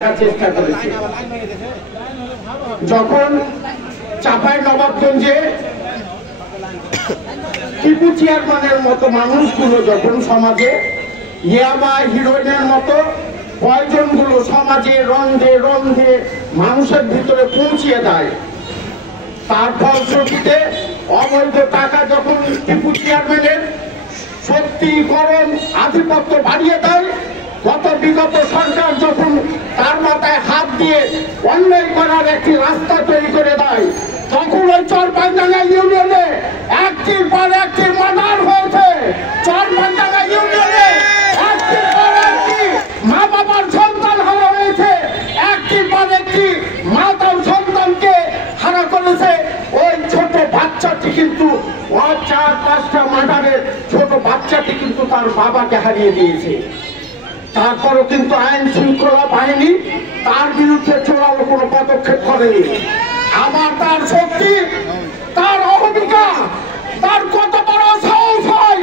চেষ্টা করেছে। যখন চাঁপাইনবাবগঞ্জে টিপু চেয়ারম্যানের মতো মানুষগুলো যখন সমাজে ইয়াবা হিরোইনের মতো পয়জনগুলো সমাজে রন্ধে রন্ধে মানুষের ভিতরে পৌঁছিয়ে দেয়, তার ফলশ্রুতিতে অবৈধ টাকা যখন টিপু চেয়ারম্যানের শক্তিকরণ আধিপত্য বাড়িয়ে দেয়, গত বিগত সরকার যখন তার মাথায় হাত দিয়ে অন্যায় করার একটি রাস্তা তৈরি করে দেয়, তখন ওই চরপাইডাঙ্গা ইউনিয়নে একটির পর একটি মার্ডার হয়েছে। চরপাইডাঙ্গা ইউনিয়নে একটির পর একটি মা বাবার সন্তান হারা হয়েছে, একটির পর একটি মা তার সন্তানকে হারা করেছে। ওই ছোট বাচ্চাটি কিন্তু ওই 4-5টা মার্ডারের ছোট বাচ্চাটি কিন্তু তার বাবাকে হারিয়ে দিয়েছে। তারপরও কিন্তু আইন শৃঙ্খলা বাহিনী তার বিরুদ্ধে চূড়ান্ত কোনো পদক্ষেপ করেনি। আবার তার শক্তি, তার অহমিকা, তার কত বড় সাহস হয়!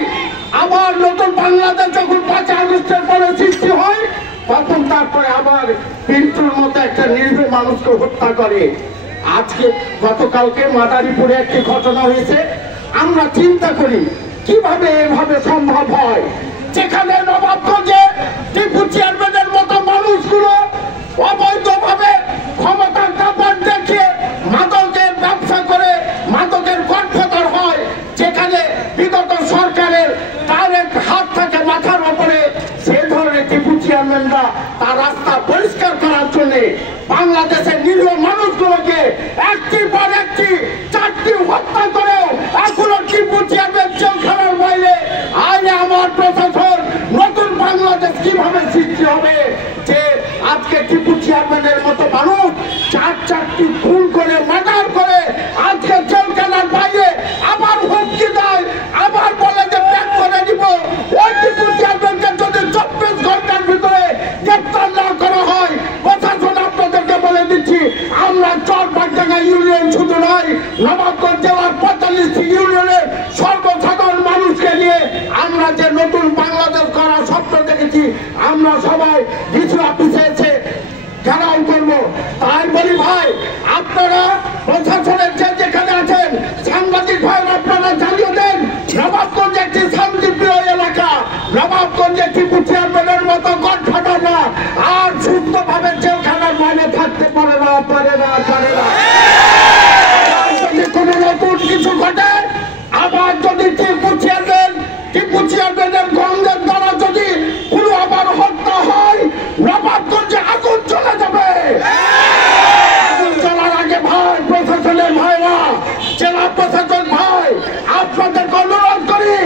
আবার নতুন বাংলাদেশ যখন 5 আগস্টের পরে সৃষ্টি হয়, তখন তারপরে আবার পিন্টুর মতো একটা নিরীহ মানুষকে হত্যা করে। আজকে গতকালকে মাদারীপুরে একটি ঘটনা হয়েছে। আমরা চিন্তা করি কিভাবে এভাবে সম্ভব হয়, যেখানে নবাবগঞ্জে টিপু চেয়ারম্যানের মতো মানুষগুলো অবৈধভাবে ক্ষমতার কাপড় দেখিয়ে মাদকের ব্যবসা করে মাদকের গডফাদার হয়, যেখানে বিগত সরকারের ডাইরেক্ট হাত থাকে মাথার উপরে, সে ধরনের টিপু চেয়ারম্যানরা তার রাস্তা পরিষ্কার করার জন্য বাংলাদেশের নিরীহ মানুষগুলোকে একটির পর একটি 4টি হত্যা করেও এখনো টিপু চেয়ারম্যান জেলখানার বাইরে। আইনে আমার প্রশাসন নতুন বাংলাদেশ কিভাবে সৃষ্টি হবে, যে আজকে টিপু চেয়ারম্যানের মতো মানুষ 4টি খুন করে মার্ডার করে আজকে জেলখানার বাইরে আবার হুমকি দেয়, আবার বলে যে ব্যাক করে দিব। ওই টিপু চেয়ারম্যানকে যদি 24 ঘন্টার ভিতরে গ্রেপ্তার না করা হয়, প্রশাসন আপনাদেরকে বলে দিচ্ছি, আমরা চরপাইডাঙ্গা ইউনিয়ন শুধু নয়, নবাবগঞ্জ জেলার 45টি ইউনিয়নের সর্বসাধারণ মানুষকে নিয়ে আমরা যে নতুন বাংলাদেশ করার স্বপ্ন দেখেছি, আমরা সবাই ডিসি অফিসে এসে ঘেরাও করব। তাই বলি ভাই, আপনারা প্রশাসনের যেখানে আছেন, সাংবাদিক ভাই আপনারা জানিয়ে দেন, নবাবগঞ্জ একটি শান্তিপ্রিয় এলাকা। নবাবগঞ্জে টিপু চেয়ারম্যানের মতো গডফাদার না আর সুস্থভাবে জেলখানার বাইরে থাকতে পারে না। যদি কোনো নতুন কিছু ঘটে, আবার যদি টিপু চেয়ারম্যানের গন্ধের দ্বারা যদি কোনো আবার হত্যা হয়, নবাবগঞ্জে আগুন চলে যাবে। আগুন চলার আগে ভাই, প্রশাসনের ভাইরা, জেলা প্রশাসন ভাই, আপনাদেরকে অনুরোধ করি,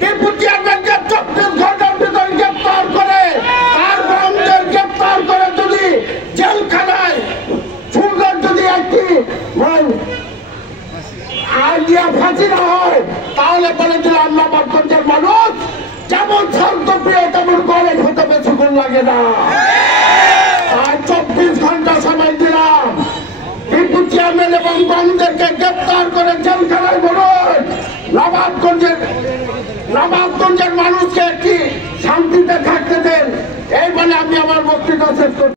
টিপু চেয়ারম্যানকে 24 ঘন্টার ভিতরে গ্রেপ্তার করে, তার গন্ধের গ্রেপ্তার করে যদি জেলখানায় সুন্দর যদি একটি আইডিয়া ফাঁসি না হয়, তাহলে বলে দিলাম নবাবগঞ্জের মানুষ যেমন শান্তপ্রিয় তেমন গরম হতে বেশিক্ষণ লাগে না। আর 24 ঘন্টা সময় দিলাম, টিপু চেয়ারম্যান এবং গণদেরকে গ্রেপ্তার করে জেলখানায় ভরুন। নবাবগঞ্জের মানুষকে একটি শান্তিতে থাকতে দেন। এই বলে আমি আমার বক্তৃতা শেষ করছি।